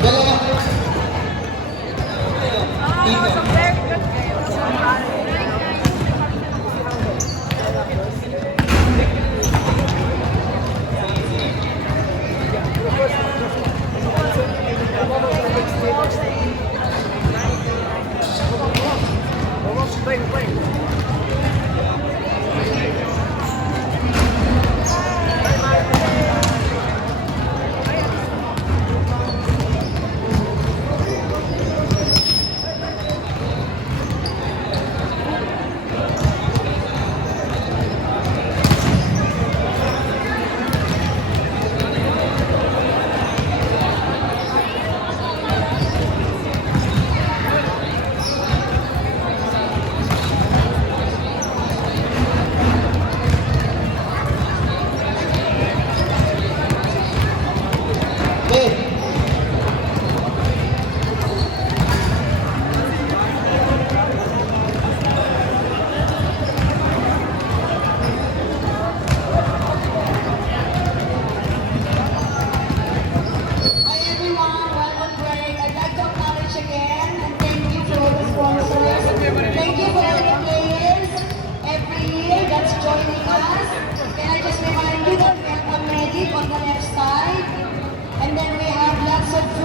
Dalawa. It's a very good game.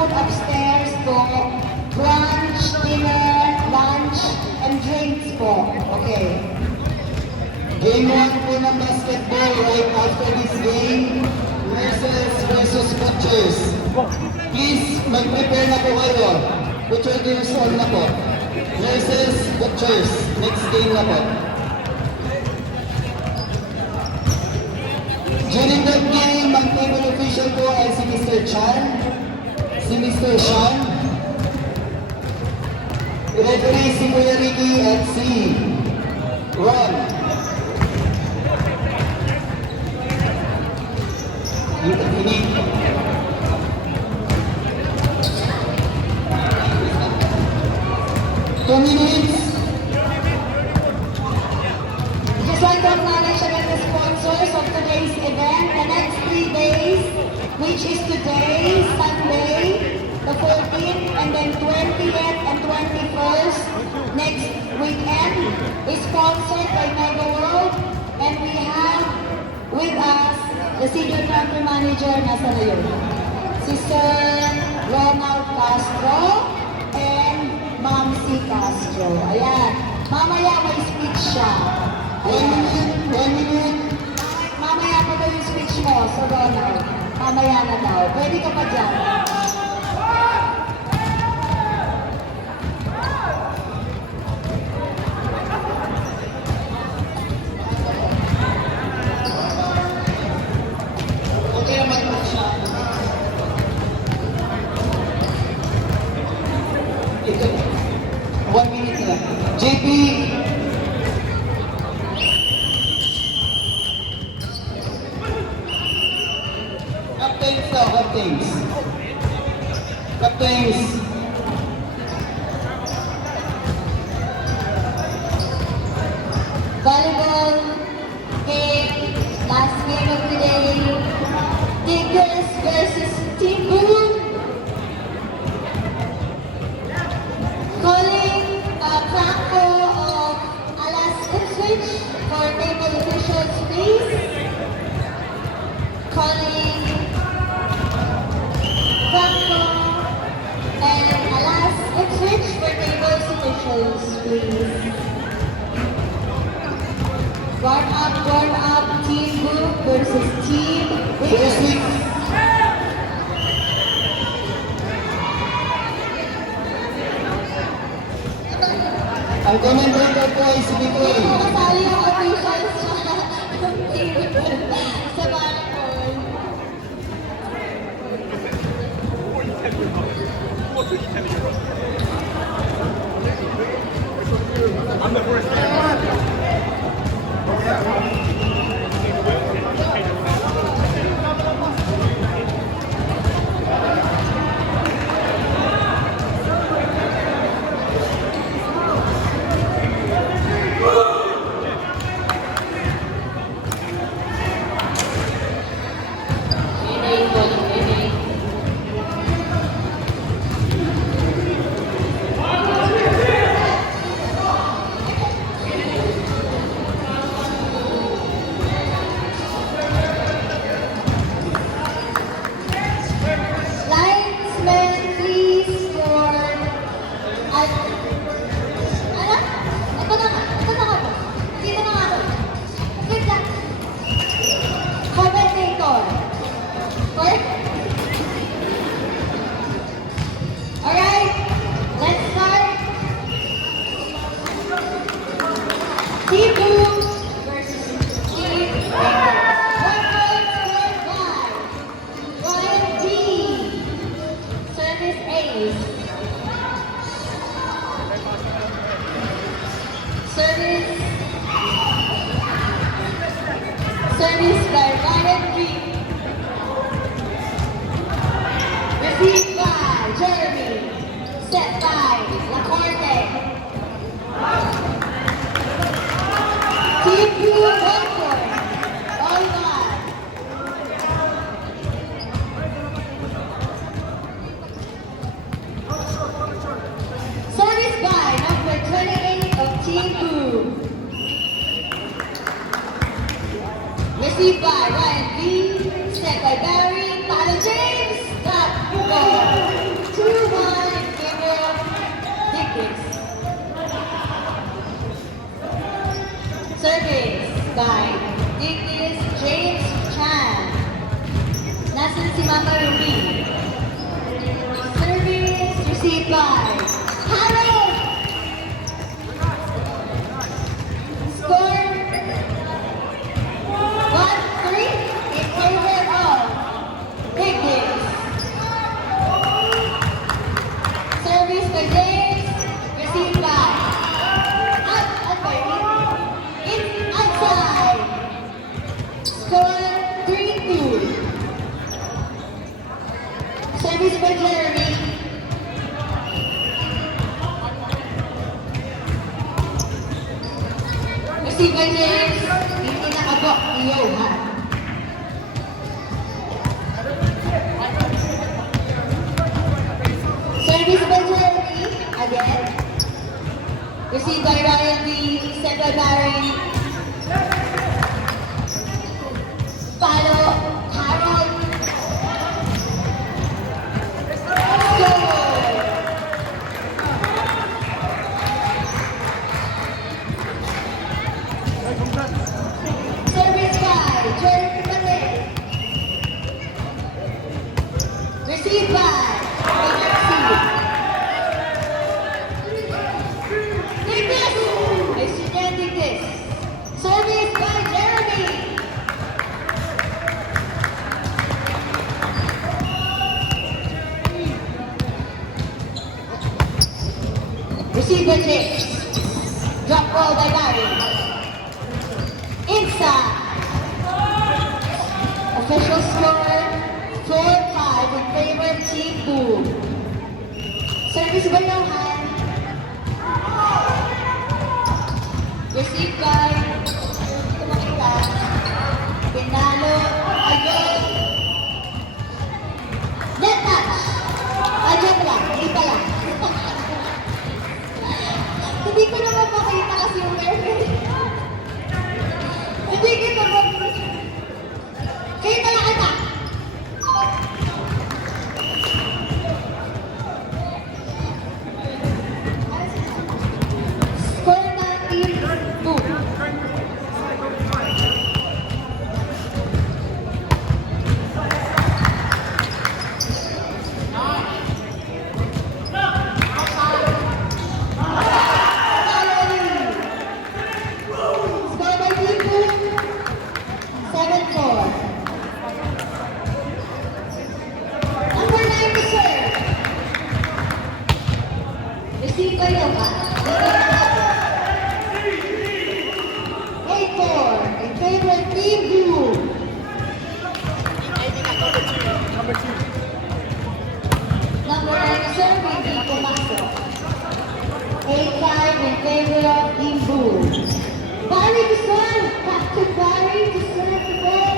Upstairs po, brunch, dinner, lunch, and drinks po. Okay. Game 1 po ng basketball right after this game. Nurses versus coaches. Please, mag-prepare na po kayo. Put your gears on na po. Nurses, coaches. Next game na po. During that game, ang table official po ay si Mr. Chan. Si Mr. Sean, referee si Kuya Ricky at si Ron. Ini 2 minutes. Just like to acknowledge again the sponsors of today's event, the next 3 days, which is today, Sunday, the 14th, and then 20th and 21st, next weekend, is sponsored by Mega World, and we have with us the senior country manager, nasa na yun? Si Sir Ronald Castro and Ma'am C. Castro. Ayan, mamaya may speech siya. 1 minute, 1 minute. Mamaya pa daw yung speech mo, Sir Ronald. Mamaya na daw. Pwede ka pa dyan. Okay naman po siya. Ito, 1 minute na. JP! Captains daw, captains. Captains. Volleyball game, last game of the day. Tigres versus Team Boone. Calling Franco of Alas Ipswich for table officials, please. Calling Franco and Alas Ipswich for table officials, please. Warm up, Team Boone versus Team First Ipswich. ang commentator po ay si Bitoy. Kasali yung officials ng team sa volleyball. I'm the first bowling, bowling, bowling. Linesman, please, for... Ano? Ito na nga. Ito na nga po. Dito na nga ako. Good luck. Commentator. Work? Alright. Let's start. Team Blue versus Team Red. Ryan D. Service Ace. Service by Ryan D. Received by Jeremy. Set by Lacorte. Team Blue Welcome. All one. Service by number 28 of Team Blue. Received by Ryan B. Set by Barry. Tyler James. Stop. Go. 2-1. Gabriel Dickens. Service by Dickens James Chan. Nasaan si Mama Ruby? Service received by Harold. Score 1-3 in favor of Higgins. Service by James, received by outside. Score 3-2. Service by Jeremy. Received by James. Hindi nakabok ni Johan. Service by Jeremy. Again. Received by Ryan D. Set by Barry. Follow Harold. Score. Service by Jeremy Mate. Received by Dickens. Dickens. Service by Jeremy. Received by James. Drop ball by Barry. Inside. Official score 4-5 in favor of Team Blue. Service by Johan. Received by Tumakita. Pinalo. Ayun. Net touch. Ayun lang. Hindi pala. Hindi ko naman makita kasi yung referee. Hindi kita ba? Kita lang kita. Score na Team 2. Score by Team 2. 7-4. Number 9 to serve. Received by Yoka. 8-4 in favor of Team Blue. Number 9 to serve, hindi pumasok. 8-5 in favor of Team Blue. Barry to serve. Captain Barry to serve the ball.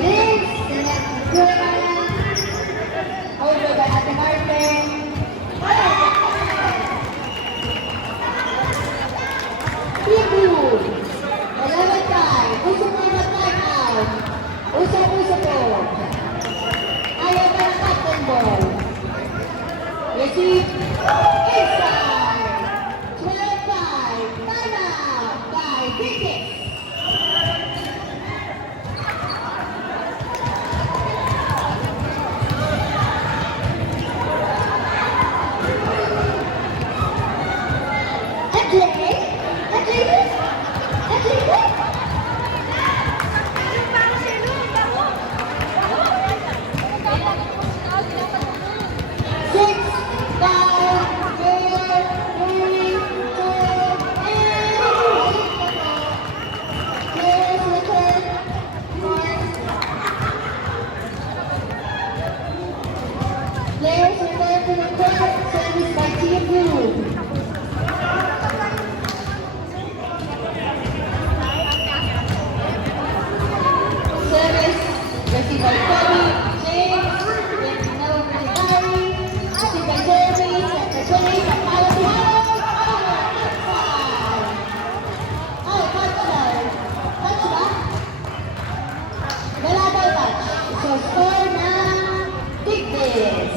James, Sinet Victoria, over by Ate Martin. Ibu, 11 time, usap mo na time out. Usap po. Ayaw pa ng captain ball. Receive, inside. 12-5, time out by Vickers. Players return to the court, service by Team Blue. Service, received by Kobe, James, with no delivery, received by Jeremy, set the James, at Palo Piano, touch ba? Wala daw touch. So, score na Tigres.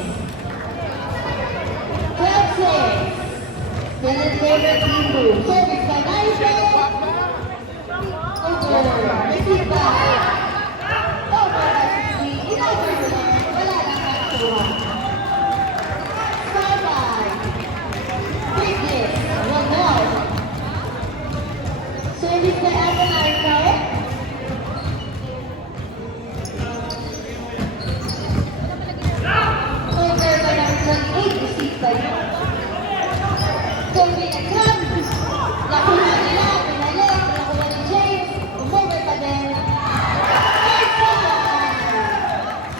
12-6. Still in favor of Team Blue. Service by Nigel. Over. Received by. Over by 60. Inover sila. Wala nang nakakuha. Score by Tigres. 1-0. Service by Ate Nigel. Over by number 28, received by Kobe and Cam. Nakuha nila, pinalik, nakuha ni James, over pa din.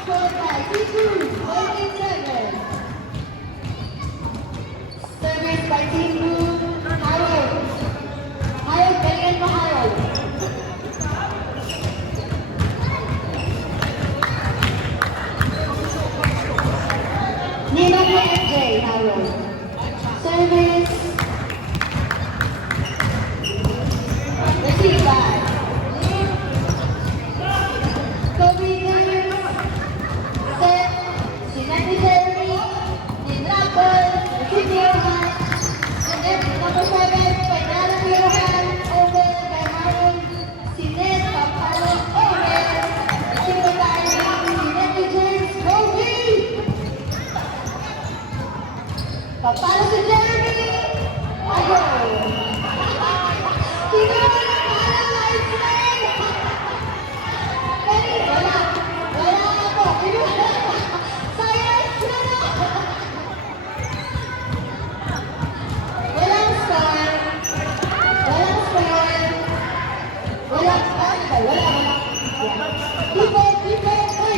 Score by T2, 14-7. Service by Team Blue, Harold. Harold, galingan mo Harold. Ninong ni FJ, Harold. Service. Received by Kobe Williams. Set. Sinati Jeremy. Ninrapol. Received by Johan. Sinet, number 7. Painala ni Johan. Over by Harold. Sinet, Papalo. Over. Received by Sinet ni James. Kobe. Papalo si Jeremy! Ayaw! Kinuha na parang life line! Pero wala! Wala ako! Kinuha na! Science na na! Walang score! Walang score! Walang score! Wala! People! Uy,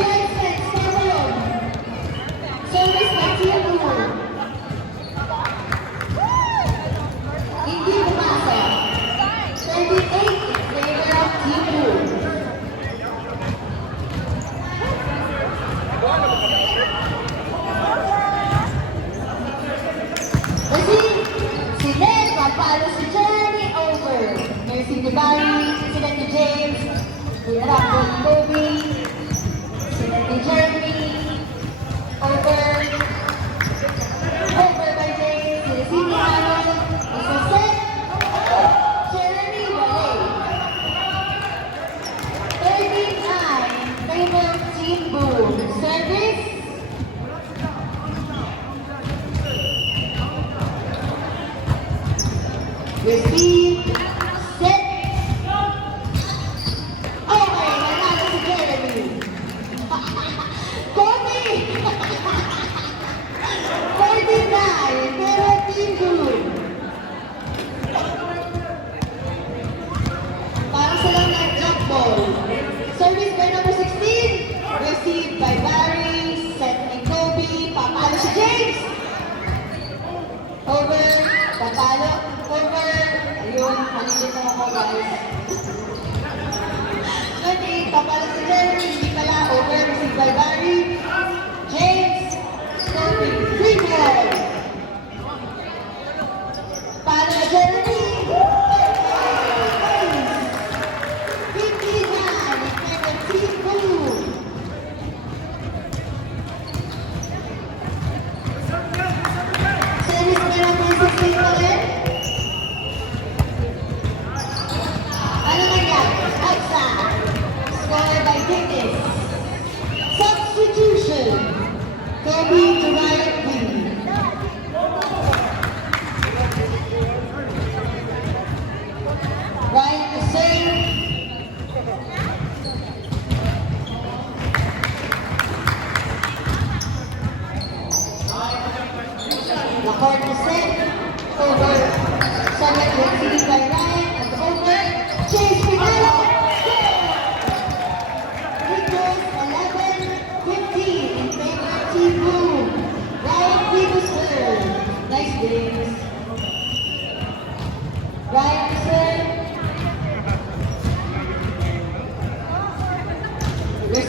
life line! Score mo yun! Service by Team Blue! Hindi bumasa. 38 in favor of Team Blue. Kasi si Ned, papalo si Jeremy over. Nursing ni Barry, sila ni James, hinarap ko ni Kobe.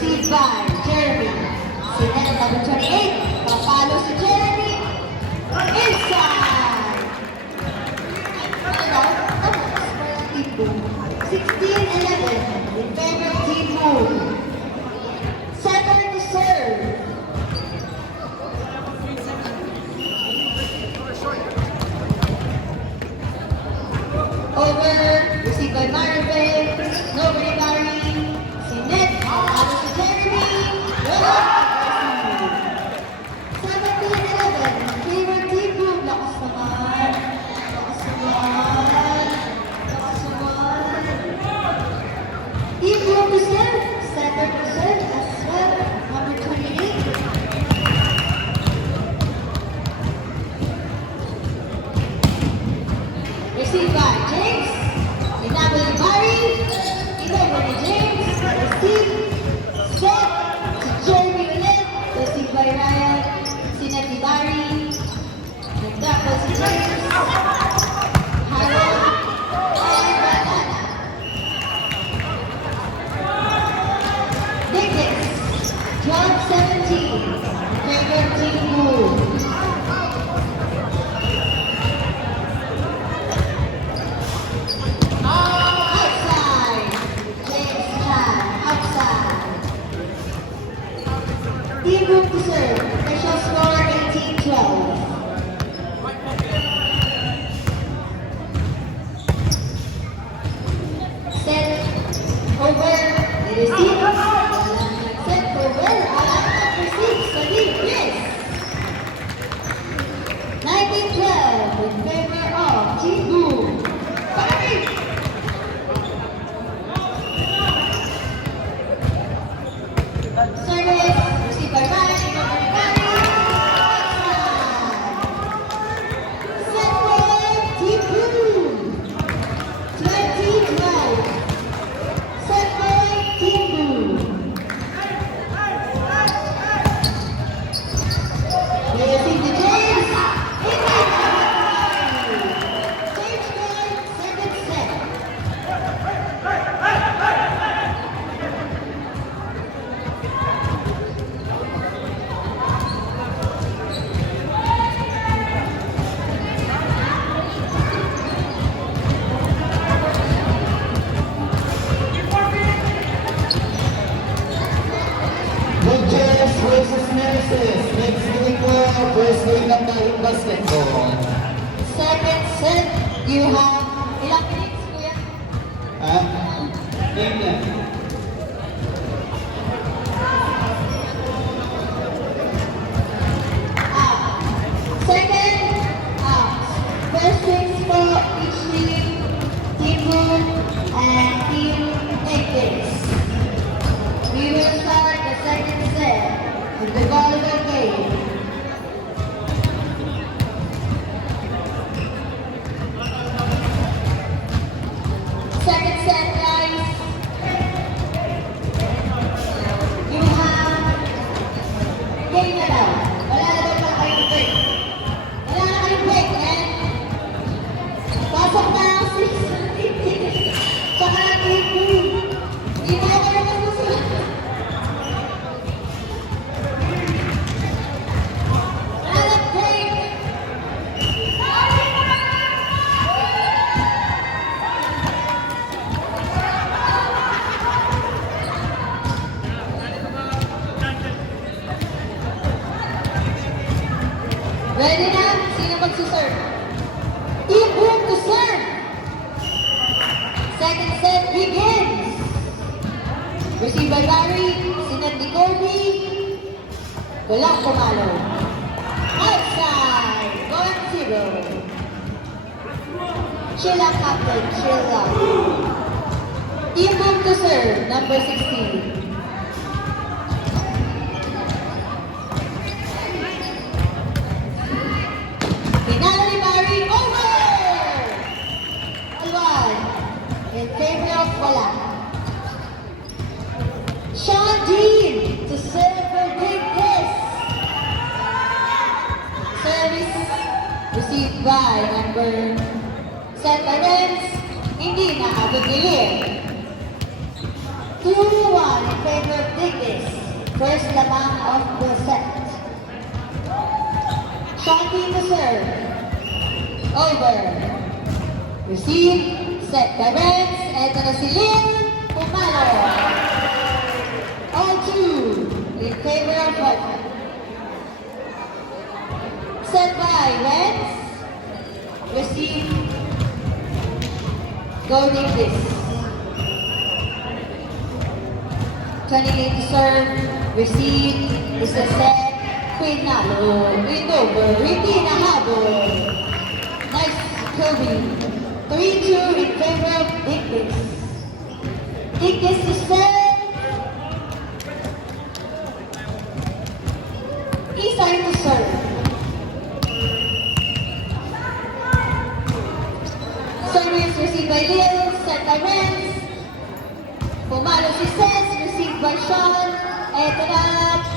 received by Jeremy. Sinet number 28. Papalo si Jeremy. Inside. Ano daw? Tapos, Team Boom. 16-11 in favor of Team Boom. Second to serve. Over, received by Maribel. Nobody Mari. Sinet. Papalo si Jeremy. Wala. 17-11 in favor of Team Boom. Lakas naman. Lakas naman. Lakas naman. Team Boom to serve. Second to serve as well. Number 28. Received by James. Inabel Mari. Inabel ni James. Received. Set. Si Jeremy ulit. Received by Ryan. Sinet ni Mari. Nagdapos si James. Harold. And Banana. Nicholas. 12-17. Favorite team move. Outside. James Chan. Outside. Team move to serve. Official score 18-12. Set. Over. Receive. Set. Over. Receive. Salim. Yes. 19-12 in favor of Team Boom. Bobby. Service. Received by Ryan. Set point. Team Boom. 20-12. Set point. Team Boom. Received to James. James point. Second set. Butchers versus Nurses. Next game po, first game ng basketball. Second set. You have ilang minutes, kuya? Ha? Game na. Second, first things for each team, Team Boom and Team Nicholas. We will start the second set with the volleyball game. Second set, guys. You have game na daw. Wala na daw pala kayong break. Wala na kayong break, man. Pasok na ang 6. Saka na Team Boom. Hindi na ako naman susunod. Wala na break. Ready na? Sino magsuserve? Team Boom to serve! Second set begins! Received by Barry, Sinet ni Corby. Walang pumalo. Outside! 1-0. Chill out, captain. Chill out. Team Boom to serve, number 16. Pinalo ni Barry, over! Alwan, in favor of wala. Sean Dean to serve for Big Kiss. Service received by number set by Renz. Hindi na abot ni Lear. 2-1 in favor of Big Kiss. the man of the set. Shanti to serve. Over. Receive. Set by Renz. Eto na si Lynn. Pumalo. All two. In favor of White. Set by Renz. Receive. Go take this. 28 to serve. Receive. Is the set. Pinalo. Win over. Hindi na habol. Nice, Kobe. 3-2 in favor of Dictis. Dictis to serve. Isay to serve. Service received by Lil, set by Renz. Pumalo si Ses, received by Sean. Eto na,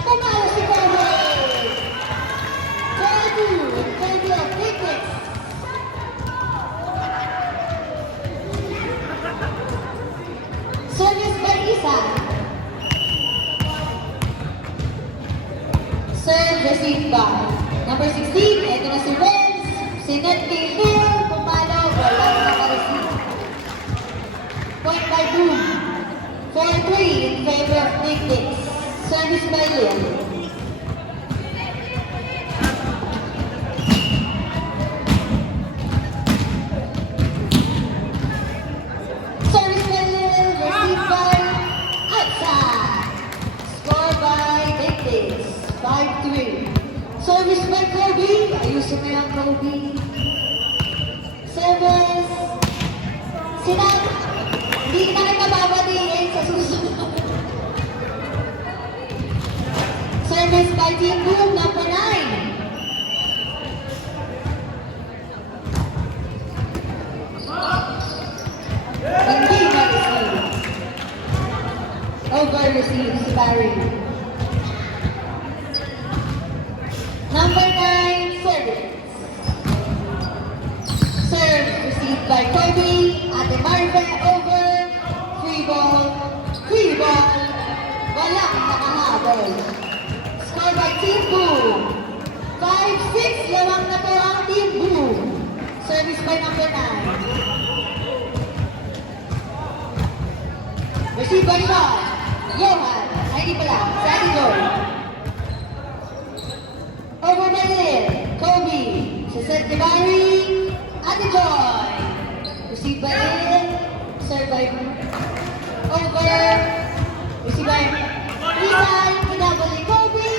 pumalo si Kobe. 4-2 in favor of Dictis. Service by Isa. Serve received by number 16. Ito na si Renz. Sinet kay Phil. Pumalo. Walang naka-receive. Point by Boom. 4-3 in favor of Nick Dix. Service by Lil. Service by Lil. Received by outside. Score by Nick Dix. 5-3. Service by Kobe. Ayusin mo yan, Kobe. Service. Sinat. Hindi kita na nababatiin sa susunod. Service by Team Boom, number 9. Hindi ma-receive. Over-receive si Barry. Number 9, service. Serve received by Kobe. Ate Marve, over. Free ball. Free ball. Walang nakahabol. Score by Team Boom. 5-6. Lawang na po ang Team Boom. Service by number 9. Received by Sean. Johan. Ay, di pala. Si Ate Joy. Over by Lil. Kobe. Sa set ni Barry. Ate Joy. Received by Lil. Serve by over. Received by Isay. Pinabol ni Kobe.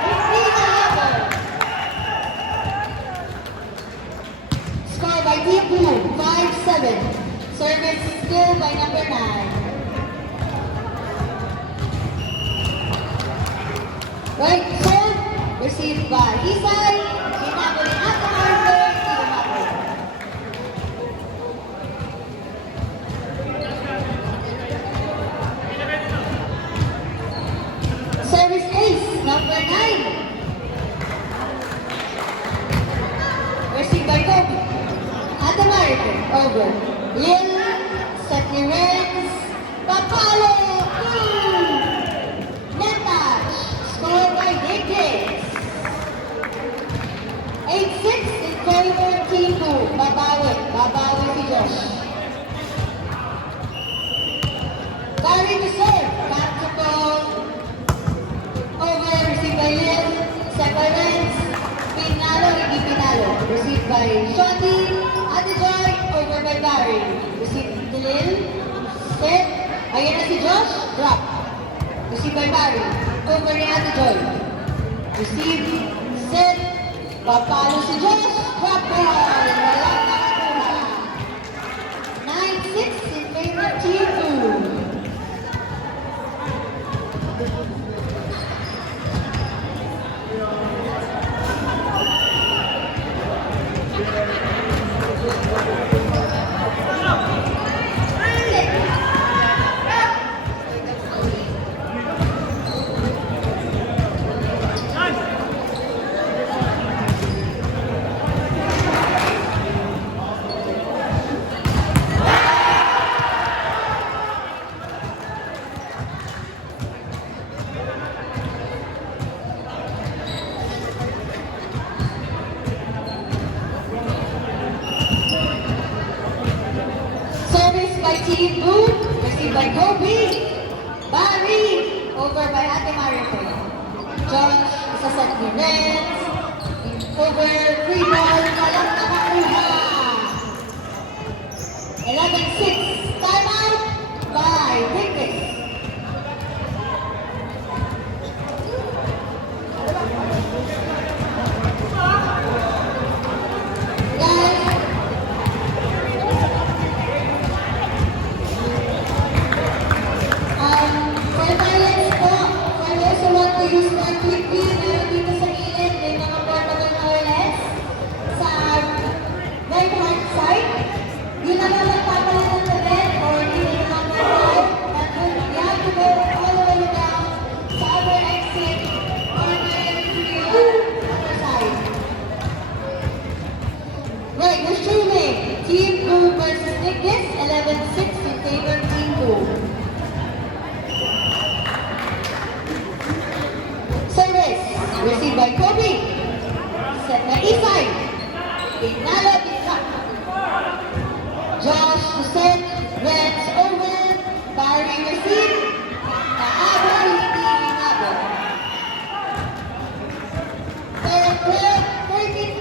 Hindi na habol. Score by Team Boom. 5-7. Service still by number 9. Right, serve. Received by Isay. Pinabol ni Ate Marve. Hindi umabol. Service ace, number 9. Received by Kobe. Ate Marve. Over. Lil. Set ni Renz. Papalo. Net touch. Score by Dictis. 8-6 in favor of Team Boom. Babawi. Babawi si Josh. Barry to serve. Back to ball. Over. Received by Lil. Set by Renz. Pinalo. Hindi pinalo. Received by Shonti. Ate Joy. Over by Barry. Received to Lil. Set. Ayan na si Josh. Drop. Received by Barry. Over ni Ate Joy. Receive. Set. Papalo si Josh. Drop ball. Walang nakakuha. 9-6 in favor of Team Boom. Team Blue, received by Kobe. Barry, over by Ate Marito. Josh, isa set ni Renz. Over, free ball, walang nakakuha. 11-6, timeout by Dingus. For violence po, for those who want to use their quick view, meron dito sa gilid, may mga portable toilets sa right hand side. Yun naman magpapalit ng bed or unit number 5. That would, you have to go all the way down sa other exit or other side. Right, we're shooting. Team Blue versus Nickness, 11-6 in favor of Team Blue. Service, received by Kobe. Set na Isay. Pinalo, Pinalo. Josh to set, Renz over. Barry received. Naabo, hindi inabo. 13.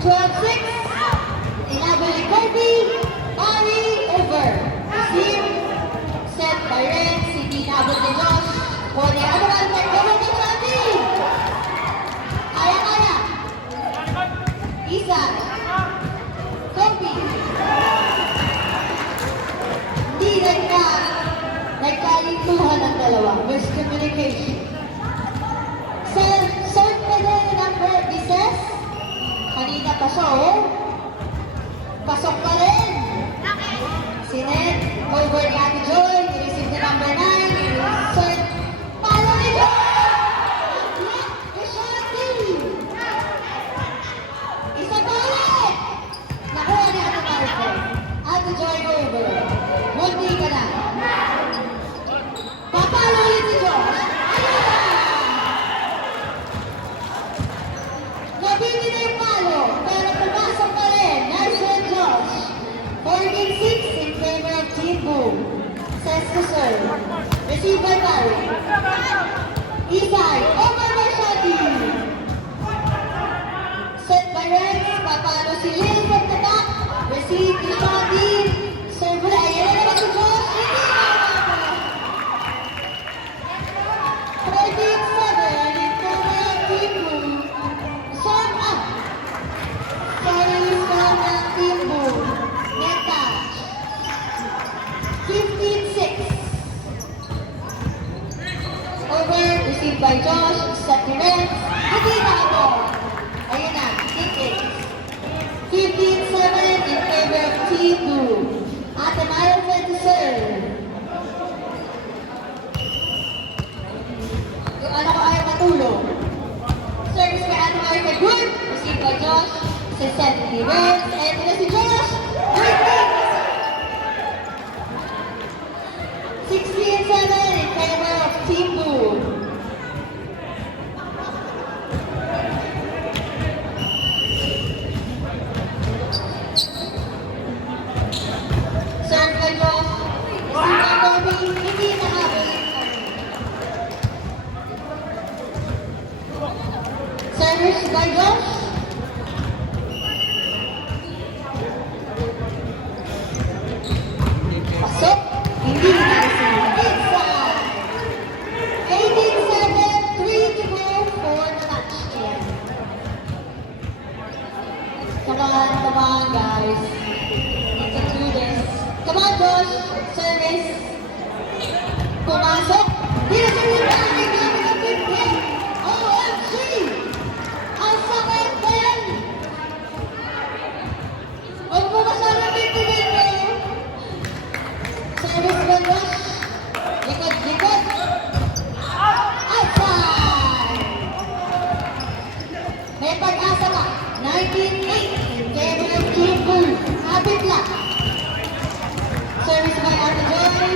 12-6. Inabo ni Kobe. Barry over. Received. Set by Renz, hindi naabot ni Josh. Kone, ano ba ang over ni Johnny? Kaya. Isa. Kobe. Hindi nagkalintuhan ang dalawa. Miscommunication. Serve pa din number Ises. Kanina pa siya, oh. Pasok pa rin. Sinet, over ni Ate Joy, ni-receive ni number 9, ni-serve, palo ni Joy! Ashanti! Isa pa ulit! Nakuha ni Ate Marco. Ate Joy over. Mundi ka na. Papalo ulit si Josh. Nabili na yung palo, pero pumasok pa rin. Nice one, Josh. 14-6 in favor of Team Blue. Sets to serve. Received by Barry. Isay, over by Shadi. Set by Renz. Papalo si Lil from the back. Received ni Shadi. Serve ulit. Ayan na naman si Josh. Hindi na 14-7 in favor of Team Blue. Serve up. Service from Team Blue. Net touch. 15-6. Over, received by Josh, set ni Renz. Hindi na ako. Ayun na, tickets. 15-7 in favor of Team Blue. Ate Marifel to serve. Yung ano ko ay matulog. Service by Ate Marifel, good. Received by Josh. Sa set ni Renz. Ito na si Josh. Good thing. 16-7 in favor of Team Blue. Serve by Josh. Received by Kobe. Hindi nahabol. Service by Josh. Pasok. Hindi na-receive. Inside. 18-7, 3 to go for the match game. Come on, guys. You can do this. Come on, Josh. Service. Pumasok. Hindi na siya yung gamit ang big hit. OMG! Ang sakit din! Huwag mo masyadong bigtigin mo. Service by Josh. Likod. Outside! May pag-asa ka. 19-8 in favor of Team Blue. Habit lang. Service by Ate Joy.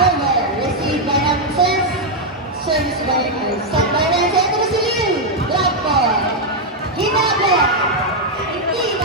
Over. Received by Ramses. Service by set by Renz. Ito na si Lil. Drop ball. Hinabit. Hindi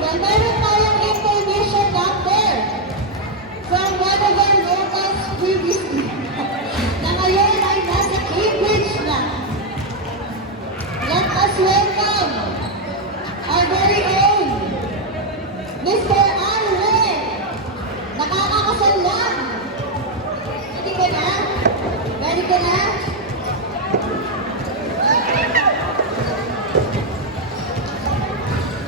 Then meron